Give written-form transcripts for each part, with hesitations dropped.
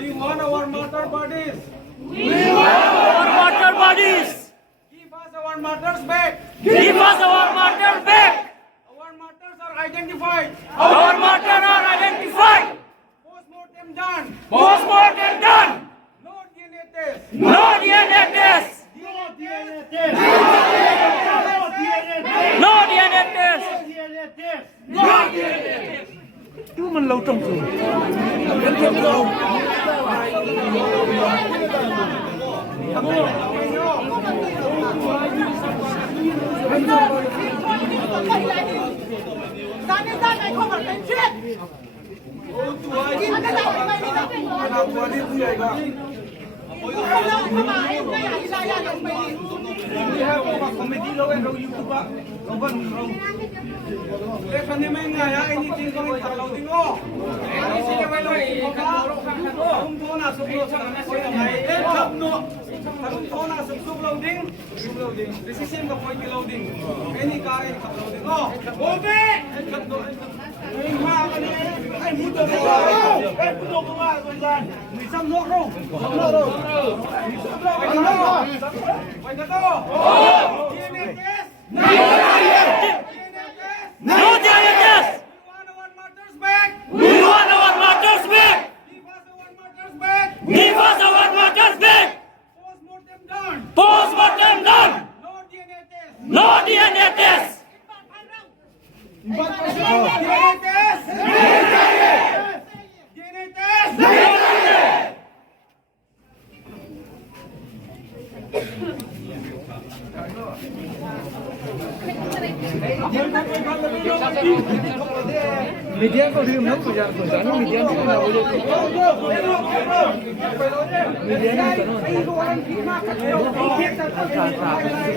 We want our martyr bodies. We want our martyr bodies. Give us our martyrs back. Give us our martyr back. Our martyrs are identified. Our martyrs are identified. Post-mortem done. Post-mortem done. No DNA test. No DNA test. No DNA test. No DNA test. Chú mình lâu trong rồi. No DNA test. We want our martyrs back. Give us our martyrs back. Post-mortem done. Post-mortem done. No DNA test. No DNA test. DNA test. DNA test. Media có riêng lắm bây giờ của nó media nó là bây giờ media nó cái nó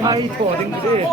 hay cổ định thế